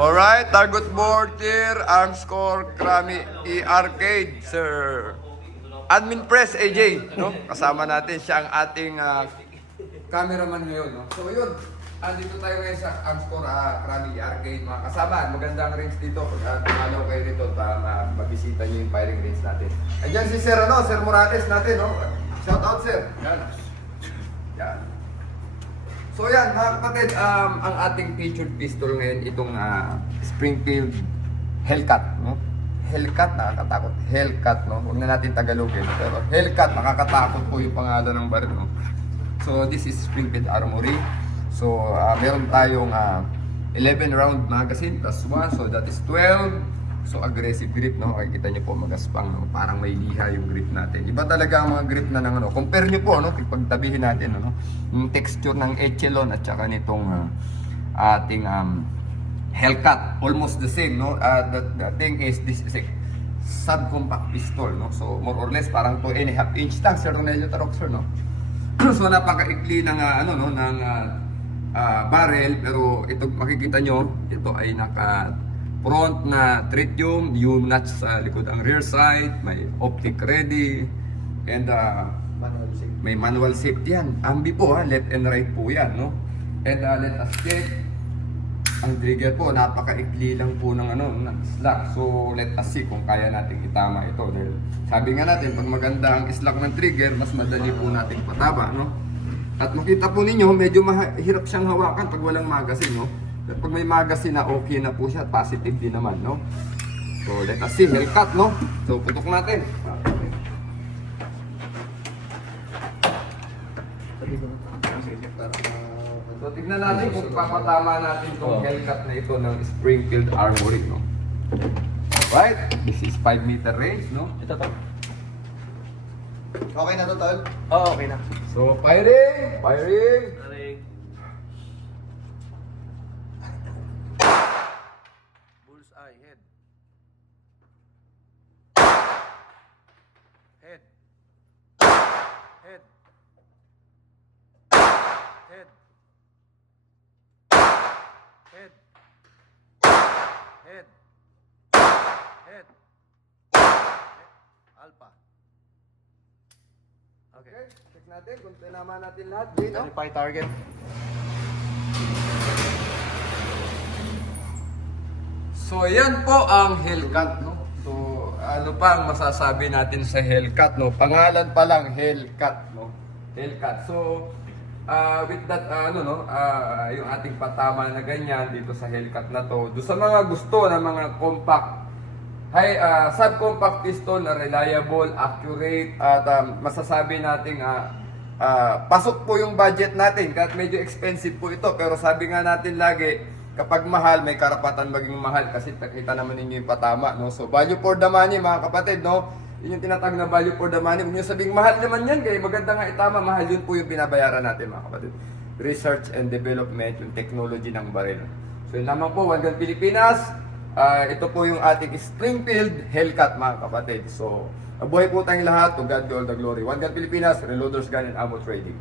Alright, target board here, arm score, Krami, E-Arcade, sir. Admin Press, AJ, no? Kasama natin siya ang ating cameraman ngayon, no? So yun, andito tayo ngayon sa arm score, Krami, E-Arcade, mga kasama. Magandang range dito, pag tumalaw kayo dito, mabisita nyo yung firing range natin. Ayan si Sir, Sir Morales natin, no? Shout out, Sir. Yan. Yan. So yan, mga kapatid, ang ating featured pistol ngayon, itong Springfield Hellcat, no? Hellcat, nakakatakot. Hellcat, no? Huwag na natin Tagalogin. Pero Hellcat, nakakatakot po yung pangalan ng baril, no? So this is Springfield Armory. So meron tayong 11 round magazine plus 1, so that is 12. So aggressive grip, no? Makikita niyo po magaspang, no? Parang may liha yung grip natin. Iba talaga ang mga grip na ng ano. Compare niyo po, no? Pagtabihin natin, ano? Yung texture ng Echelon at saka nitong ating Hellcat, almost the same, no? The thing is, this is a subcompact pistol, no? So more or less parang 2.5 inch lang, Sir Ronelio Taroxer, no? So napakaikli ng ano, no? Ng barrel, pero ito makikita nyo, ito ay naka front na tritium, yung nuts sa likod ang rear side, may optic ready, and may manual safety yan. Ambi po, left and right po yan, no? And let us check. Ang trigger po, napakaikli lang po ng ano, ng slack. So let us see kung kaya natin itama ito. Dahil sabi nga natin, pag maganda ang slack ng trigger, mas madali po natin pataba, no? At makita po ninyo, medyo mahirap siyang hawakan pag walang magazine, no? Pag may magazine na okay na po siya, positive din naman, no? So let us see, Hellcat, no? So putok natin. So tignan natin kung papatama natin itong Hellcat na ito ng Springfield Armory, no? Right, this is 5 meter range, no? Ito to. Okay na to, Tol? Oo, okay na. So firing! Firing! Bullseye, head. Head. Head. Head. Head. Head. Head. Alpha. Okay, check natin kung tinama natin lahat, Jay, no? Verify target. So yan po ang Hellcat, no? So ano pa ang masasabi natin sa Hellcat, no? Pangalan pa lang Hellcat, no? Hellcat. So with that yung ating patama na ganyan dito sa Hellcat na to, do sa mga gusto ng mga compact subcompact pistol na reliable, accurate at masasabi natin pasok po yung budget natin kahit medyo expensive po ito, pero sabi nga natin lagi, kapag mahal, may karapatan maging mahal kasi nakita naman ninyo yung patama, no? So value for the money, mga kapatid, no? Yun yung tinatag na value for the money. Huwag nyo sabing mahal naman yan, kaya maganda nga itama, mahal yun po yung binabayaran natin, mga kapatid. Research and development, yung technology ng baril. So yun naman po, One Gun Pilipinas. Ito po yung ating Springfield Hellcat, mga kapatid. So mabuhay po tayong lahat. To God be all the glory. One Gun Pilipinas, Reloaders Gun and Ammo Trading.